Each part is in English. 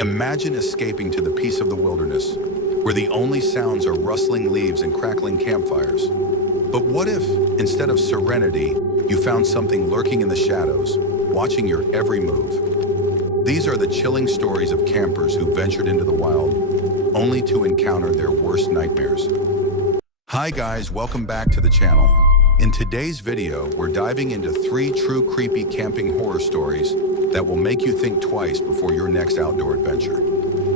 Imagine escaping to the peace of the wilderness, where the only sounds are rustling leaves and crackling campfires. But what if, instead of serenity, you found something lurking in the shadows, watching your every move? These are the chilling stories of campers who ventured into the wild, only to encounter their worst nightmares. Hi guys, welcome back to the channel. In today's video, we're diving into 3 true creepy camping horror stories that will make you think twice before your next outdoor adventure.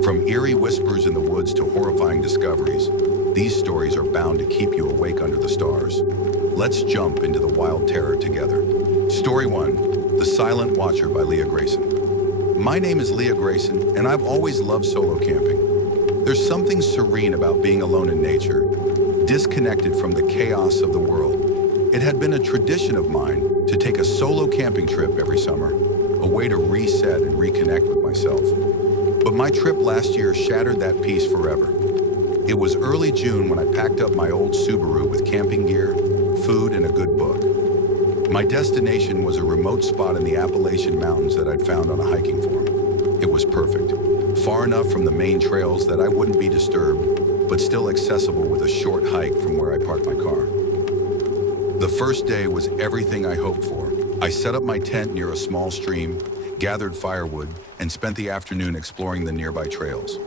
From eerie whispers in the woods to horrifying discoveries, these stories are bound to keep you awake under the stars. Let's jump into the wild terror together. Story 1, The Silent Watcher by Leah Grayson. My name is Leah Grayson, and I've always loved solo camping. There's something serene about being alone in nature, disconnected from the chaos of the world. It had been a tradition of mine to take a solo camping trip every summer, a way to reset and reconnect with myself. But my trip last year shattered that peace forever. It was early June when I packed up my old Subaru with camping gear, food, and a good book. My destination was a remote spot in the Appalachian Mountains that I'd found on a hiking forum. It was perfect, far enough from the main trails that I wouldn't be disturbed, but still accessible with a short hike from where I parked my car. The first day was everything I hoped for. I set up my tent near a small stream, gathered firewood, and spent the afternoon exploring the nearby trails.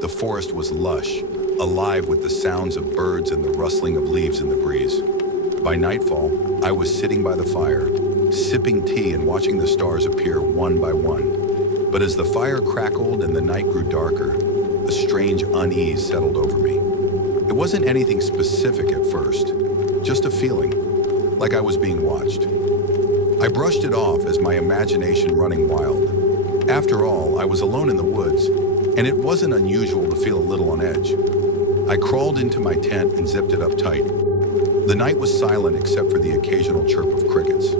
The forest was lush, alive with the sounds of birds and the rustling of leaves in the breeze. By nightfall, I was sitting by the fire, sipping tea and watching the stars appear one by one. But as the fire crackled and the night grew darker, a strange unease settled over me. It wasn't anything specific at first, just a feeling, like I was being watched. I brushed it off as my imagination running wild. After all, I was alone in the woods, and it wasn't unusual to feel a little on edge. I crawled into my tent and zipped it up tight. The night was silent except for the occasional chirp of crickets.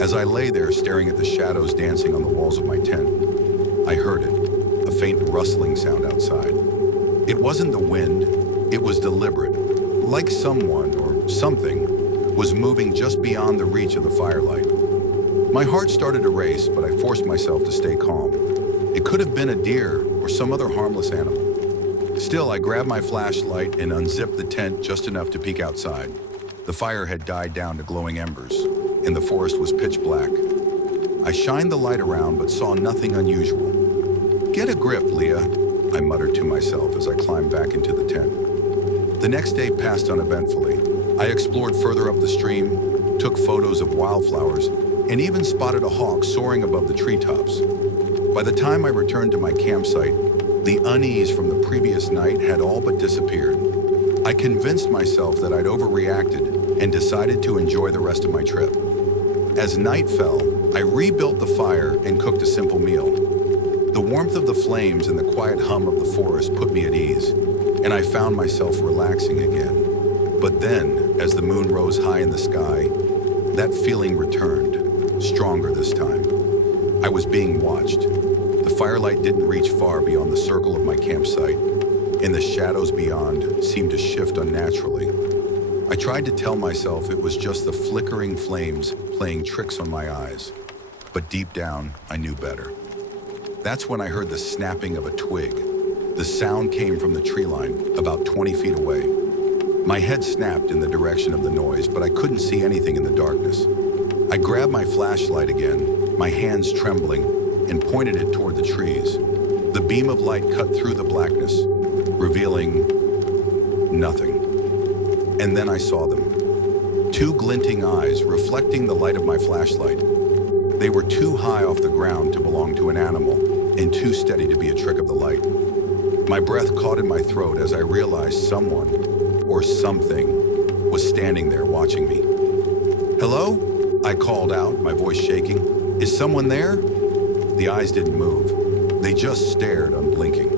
As I lay there staring at the shadows dancing on the walls of my tent, I heard it, a faint rustling sound outside. It wasn't the wind, it was deliberate, like someone or something was moving just beyond the reach of the firelight. My heart started to race, but I forced myself to stay calm. It could have been a deer or some other harmless animal. Still, I grabbed my flashlight and unzipped the tent just enough to peek outside. The fire had died down to glowing embers, and the forest was pitch black. I shined the light around, but saw nothing unusual. "Get a grip, Leah," I muttered to myself as I climbed back into the tent. The next day passed uneventfully. I explored further up the stream, took photos of wildflowers, and even spotted a hawk soaring above the treetops. By the time I returned to my campsite, the unease from the previous night had all but disappeared. I convinced myself that I'd overreacted and decided to enjoy the rest of my trip. As night fell, I rebuilt the fire and cooked a simple meal. The warmth of the flames and the quiet hum of the forest put me at ease, and I found myself relaxing again. But then, as the moon rose high in the sky, that feeling returned, stronger this time. I was being watched. The firelight didn't reach far beyond the circle of my campsite, and the shadows beyond seemed to shift unnaturally. I tried to tell myself it was just the flickering flames playing tricks on my eyes, but deep down, I knew better. That's when I heard the snapping of a twig. The sound came from the tree line, about 20 feet away. My head snapped in the direction of the noise, but I couldn't see anything in the darkness. I grabbed my flashlight again, my hands trembling, and pointed it toward the trees. The beam of light cut through the blackness, revealing nothing. And then I saw them. 2 glinting eyes reflecting the light of my flashlight. They were too high off the ground to belong to an animal, and too steady to be a trick of the light. My breath caught in my throat as I realized someone, or something, was standing there watching me. "Hello?" I called out, my voice shaking. "Is someone there?" The eyes didn't move. They just stared, unblinking.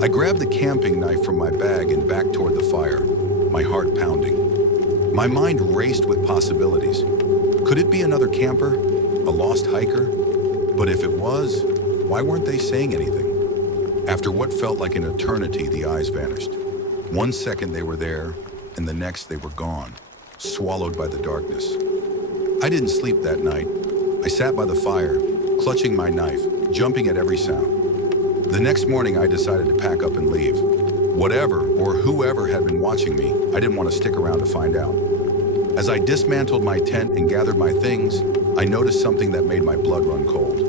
I grabbed the camping knife from my bag and backed toward the fire, my heart pounding. My mind raced with possibilities. Could it be another camper? A lost hiker? But if it was, why weren't they saying anything? After what felt like an eternity, the eyes vanished. 1 second they were there, and the next they were gone, swallowed by the darkness. I didn't sleep that night. I sat by the fire, clutching my knife, jumping at every sound. The next morning, I decided to pack up and leave. Whatever or whoever had been watching me, I didn't want to stick around to find out. As I dismantled my tent and gathered my things, I noticed something that made my blood run cold.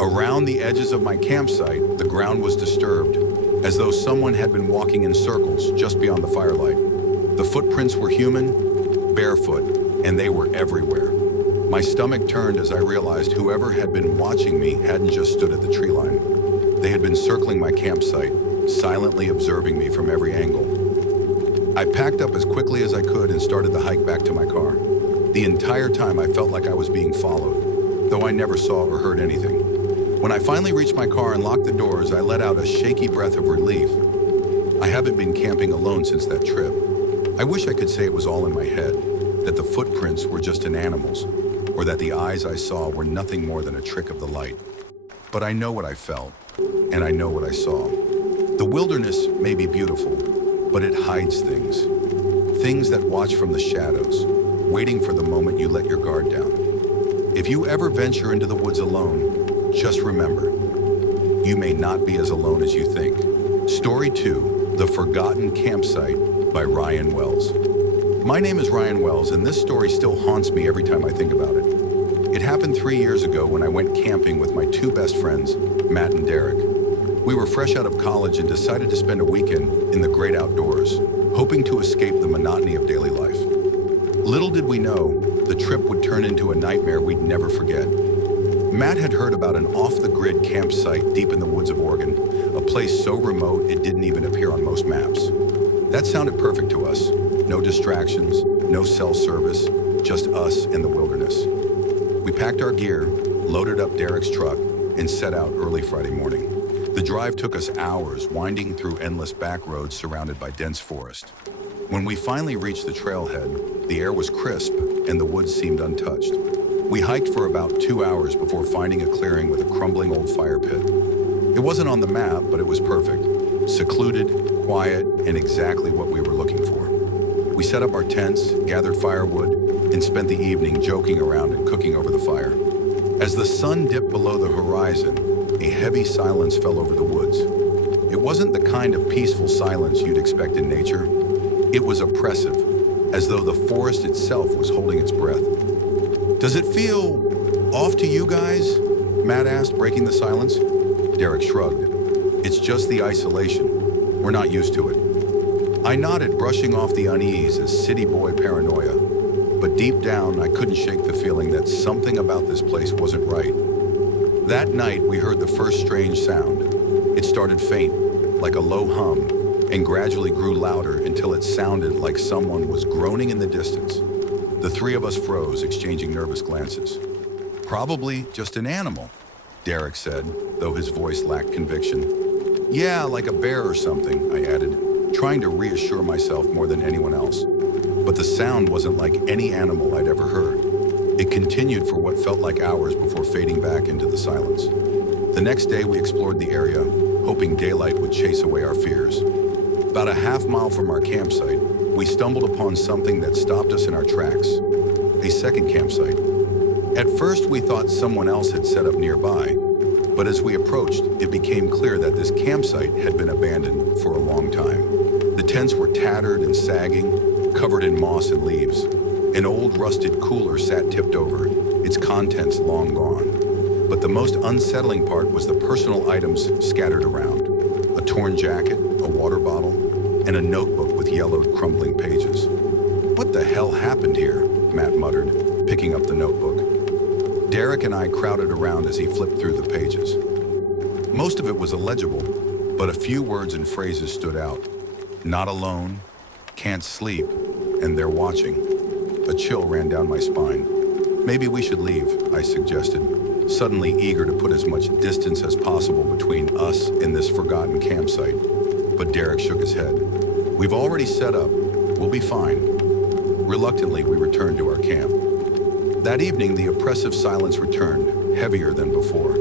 Around the edges of my campsite, the ground was disturbed, as though someone had been walking in circles just beyond the firelight. The footprints were human, barefoot, and they were everywhere. My stomach turned as I realized whoever had been watching me hadn't just stood at the tree line. They had been circling my campsite, silently observing me from every angle. I packed up as quickly as I could and started the hike back to my car. The entire time I felt like I was being followed, though I never saw or heard anything. When I finally reached my car and locked the doors, I let out a shaky breath of relief. I haven't been camping alone since that trip. I wish I could say it was all in my head, that the footprints were just in animals, or that the eyes I saw were nothing more than a trick of the light. But I know what I felt, and I know what I saw. The wilderness may be beautiful, but it hides things. Things that watch from the shadows, waiting for the moment you let your guard down. If you ever venture into the woods alone, just remember, you may not be as alone as you think. Story 2, The Forgotten Campsite by Ryan Wells. My name is Ryan Wells, and this story still haunts me every time I think about it. It happened 3 years ago when I went camping with my 2 best friends, Matt and Derek. We were fresh out of college and decided to spend a weekend in the great outdoors, hoping to escape the monotony of daily life. Little did we know, the trip would turn into a nightmare we'd never forget. Matt had heard about an off-the-grid campsite deep in the woods of Oregon, a place so remote it didn't even appear on most maps. That sounded perfect to us. No distractions, no cell service, just us and the wilderness. We packed our gear, loaded up Derek's truck, and set out early Friday morning. The drive took us hours, winding through endless back roads surrounded by dense forest. When we finally reached the trailhead, the air was crisp and the woods seemed untouched. We hiked for about 2 hours before finding a clearing with a crumbling old fire pit. It wasn't on the map, but it was perfect. Secluded, quiet, and exactly what we were looking for. We set up our tents, gathered firewood, and spent the evening joking around and cooking over the fire. As the sun dipped below the horizon, a heavy silence fell over the woods. It wasn't the kind of peaceful silence you'd expect in nature. It was oppressive, as though the forest itself was holding its breath. "Does it feel off to you guys?" Matt asked, breaking the silence. Derek shrugged. "It's just the isolation. We're not used to it." I nodded, brushing off the unease as city boy paranoia. But deep down, I couldn't shake the feeling that something about this place wasn't right. That night, we heard the first strange sound. It started faint, like a low hum, and gradually grew louder until it sounded like someone was groaning in the distance. The 3 of us froze, exchanging nervous glances. "Probably just an animal," Derek said, though his voice lacked conviction. "Yeah, like a bear or something," I added, trying to reassure myself more than anyone else. But the sound wasn't like any animal I'd ever heard. It continued for what felt like hours before fading back into the silence. The next day, we explored the area, hoping daylight would chase away our fears. About a half-mile from our campsite, we stumbled upon something that stopped us in our tracks. A second campsite. At first, we thought someone else had set up nearby, but as we approached, it became clear that this campsite had been abandoned for a long time. The tents were tattered and sagging, covered in moss and leaves. An old rusted cooler sat tipped over, its contents long gone. But the most unsettling part was the personal items scattered around. A torn jacket, a water bottle, and a notebook with yellowed, crumbling pages. "What the hell happened here?" Matt muttered, picking up the notebook. Derek and I crowded around as he flipped through the pages. Most of it was illegible, but a few words and phrases stood out. "Not alone," "can't sleep," and "they're watching." A chill ran down my spine. "Maybe we should leave," I suggested, suddenly eager to put as much distance as possible between us and this forgotten campsite. But Derek shook his head. "We've already set up. We'll be fine." Reluctantly, we returned to our camp. That evening, the oppressive silence returned, heavier than before.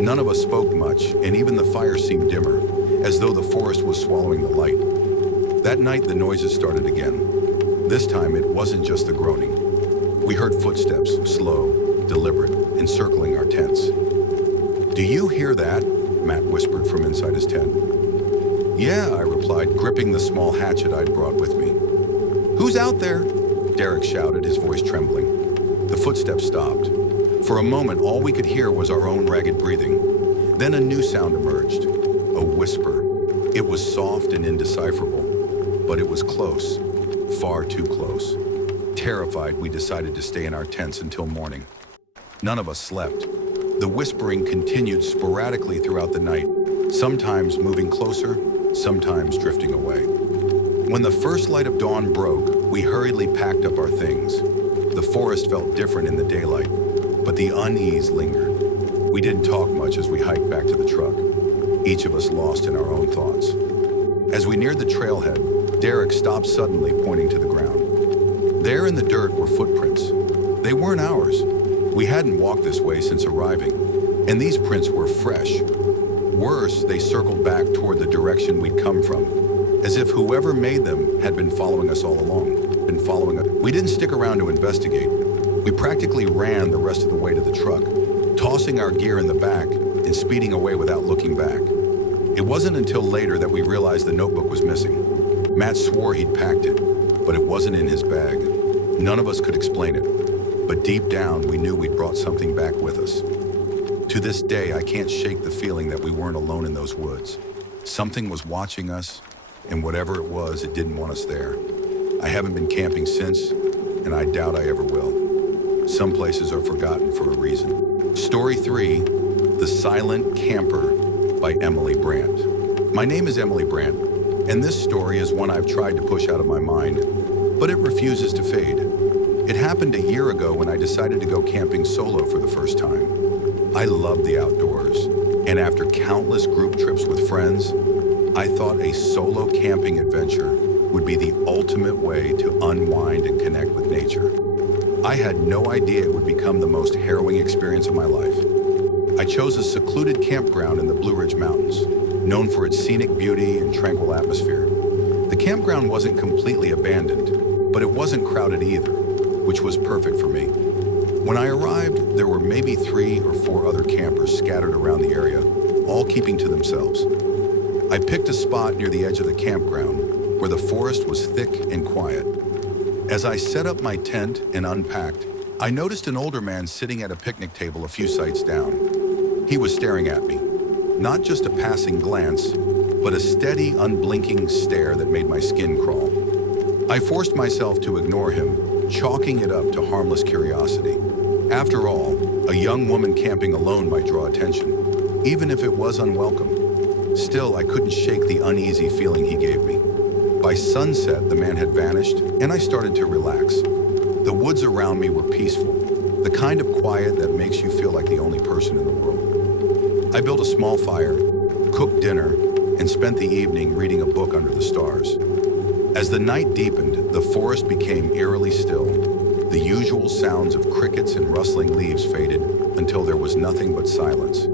None of us spoke much, and even the fire seemed dimmer, as though the forest was swallowing the light. That night, the noises started again. This time, it wasn't just the groaning. We heard footsteps, slow, deliberate, encircling our tents. "Do you hear that?" Matt whispered from inside his tent. Yeah, I replied, gripping the small hatchet I'd brought with me. Who's out there? Derek shouted, his voice trembling. The footsteps stopped. For a moment, all we could hear was our own ragged breathing. Then a new sound emerged, a whisper. It was soft and indecipherable, but it was close, far too close. Terrified, we decided to stay in our tents until morning. None of us slept. The whispering continued sporadically throughout the night, sometimes moving closer, sometimes drifting away. When the first light of dawn broke, we hurriedly packed up our things. The forest felt different in the daylight, but the unease lingered. We didn't talk much as we hiked back to the truck, each of us lost in our own thoughts. As we neared the trailhead, Derek stopped suddenly, pointing to the ground. There in the dirt were footprints. They weren't ours. We hadn't walked this way since arriving, and these prints were fresh. Worse, they circled back toward the direction we'd come from, as if whoever made them had been following us all along. We didn't stick around to investigate. We practically ran the rest of the way to the truck, tossing our gear in the back and speeding away without looking back. It wasn't until later that we realized the notebook was missing. Matt swore he'd packed it, but it wasn't in his bag. None of us could explain it, but deep down we knew we'd brought something back with us. To this day, I can't shake the feeling that we weren't alone in those woods. Something was watching us, and whatever it was, it didn't want us there. I haven't been camping since, and I doubt I ever will. Some places are forgotten for a reason. Story 3, The Silent Camper by Emily Brant. My name is Emily Brant, and this story is one I've tried to push out of my mind, but it refuses to fade. It happened a year ago when I decided to go camping solo for the first time. I love the outdoors, and after countless group trips with friends, I thought a solo camping adventure would be the ultimate way to unwind and connect with nature. I had no idea it would become the most harrowing experience of my life. I chose a secluded campground in the Blue Ridge Mountains, known for its scenic beauty and tranquil atmosphere. The campground wasn't completely abandoned, but it wasn't crowded either, which was perfect for me. When I arrived, there were maybe 3 or 4 other campers scattered around the area, all keeping to themselves. I picked a spot near the edge of the campground, where the forest was thick and quiet. As I set up my tent and unpacked, I noticed an older man sitting at a picnic table a few sites down. He was staring at me, not just a passing glance, but a steady, unblinking stare that made my skin crawl. I forced myself to ignore him, chalking it up to harmless curiosity. After all, a young woman camping alone might draw attention, even if it was unwelcome. Still, I couldn't shake the uneasy feeling he gave me. By sunset, the man had vanished, and I started to relax. The woods around me were peaceful, the kind of quiet that makes you feel like the only person in the world. I built a small fire, cooked dinner, and spent the evening reading a book under the stars. As the night deepened, the forest became eerily still. The usual sounds of crickets and rustling leaves faded until there was nothing but silence.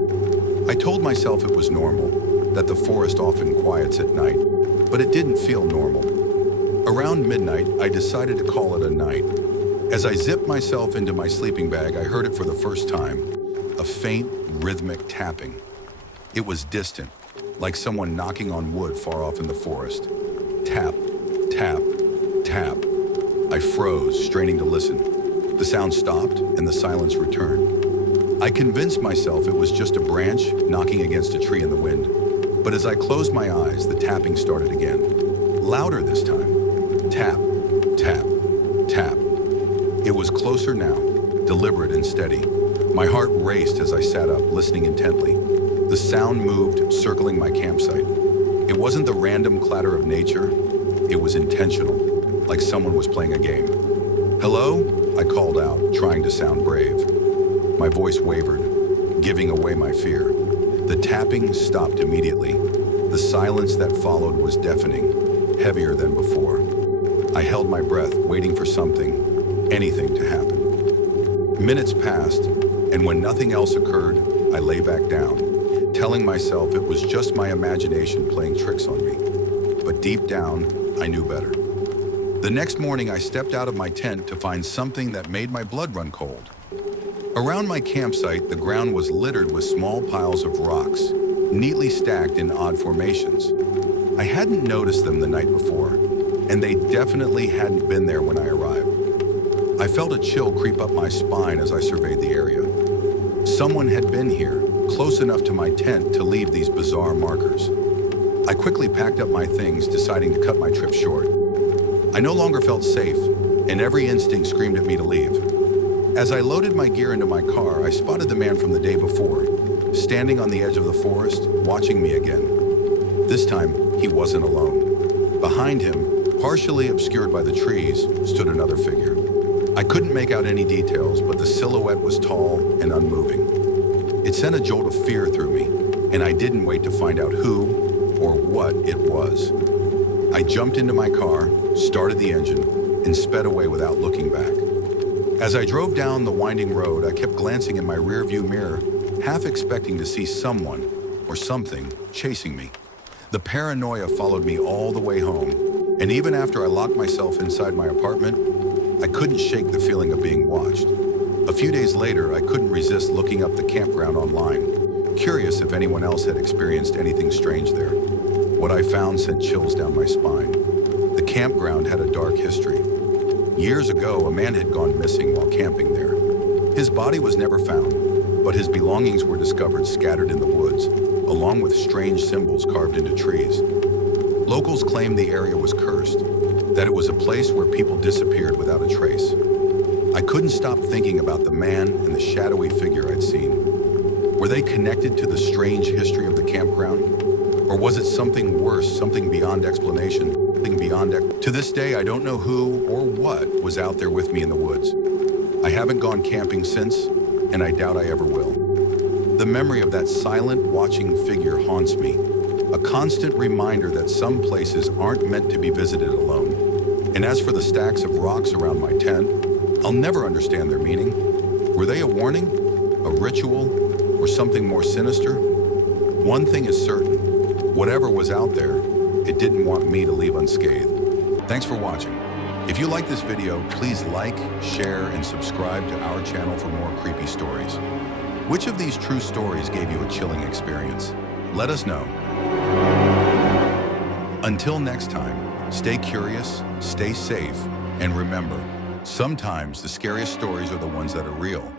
I told myself it was normal, that the forest often quiets at night, but it didn't feel normal. Around midnight, I decided to call it a night. As I zipped myself into my sleeping bag, I heard it for the first time, a faint, rhythmic tapping. It was distant, like someone knocking on wood far off in the forest. Tap, tap, tap. I froze, straining to listen. The sound stopped, and the silence returned. I convinced myself it was just a branch knocking against a tree in the wind. But as I closed my eyes, the tapping started again. Louder this time. Tap, tap, tap. It was closer now, deliberate and steady. My heart raced as I sat up, listening intently. The sound moved, circling my campsite. It wasn't the random clatter of nature. It was intentional, like someone was playing a game. Hello? I called out, trying to sound brave. My voice wavered, giving away my fear. The tapping stopped immediately. The silence that followed was deafening, heavier than before. I held my breath, waiting for something, anything to happen. Minutes passed, and when nothing else occurred, I lay back down, telling myself it was just my imagination playing tricks on me. But deep down, I knew better. The next morning, I stepped out of my tent to find something that made my blood run cold. Around my campsite, the ground was littered with small piles of rocks, neatly stacked in odd formations. I hadn't noticed them the night before, and they definitely hadn't been there when I arrived. I felt a chill creep up my spine as I surveyed the area. Someone had been here, close enough to my tent to leave these bizarre markers. I quickly packed up my things, deciding to cut my trip short. I no longer felt safe, and every instinct screamed at me to leave. As I loaded my gear into my car, I spotted the man from the day before, standing on the edge of the forest, watching me again. This time, he wasn't alone. Behind him, partially obscured by the trees, stood another figure. I couldn't make out any details, but the silhouette was tall and unmoving. It sent a jolt of fear through me, and I didn't wait to find out who or what it was. I jumped into my car, started the engine, and sped away without looking back. As I drove down the winding road, I kept glancing in my rearview mirror, half expecting to see someone or something chasing me. The paranoia followed me all the way home, and even after I locked myself inside my apartment, I couldn't shake the feeling of being watched. A few days later, I couldn't resist looking up the campground online, curious if anyone else had experienced anything strange there. What I found sent chills down my spine. The campground had a dark history. Years ago, a man had gone missing while camping there. His body was never found, but his belongings were discovered scattered in the woods, along with strange symbols carved into trees. Locals claimed the area was cursed, that it was a place where people disappeared without a trace. I couldn't stop thinking about the man and the shadowy figure I'd seen. Were they connected to the strange history of the campground? Or was it something worse, something beyond explanation, To this day, I don't know who or what was out there with me in the woods. I haven't gone camping since, and I doubt I ever will. The memory of that silent, watching figure haunts me, a constant reminder that some places aren't meant to be visited alone. And as for the stacks of rocks around my tent, I'll never understand their meaning. Were they a warning, a ritual, or something more sinister? One thing is certain, whatever was out there, it didn't want me to leave unscathed. Thanks for watching. If you like this video, please like, share, and subscribe to our channel for more creepy stories. Which of these true stories gave you a chilling experience? Let us know. Until next time, stay curious, stay safe, and remember, sometimes the scariest stories are the ones that are real.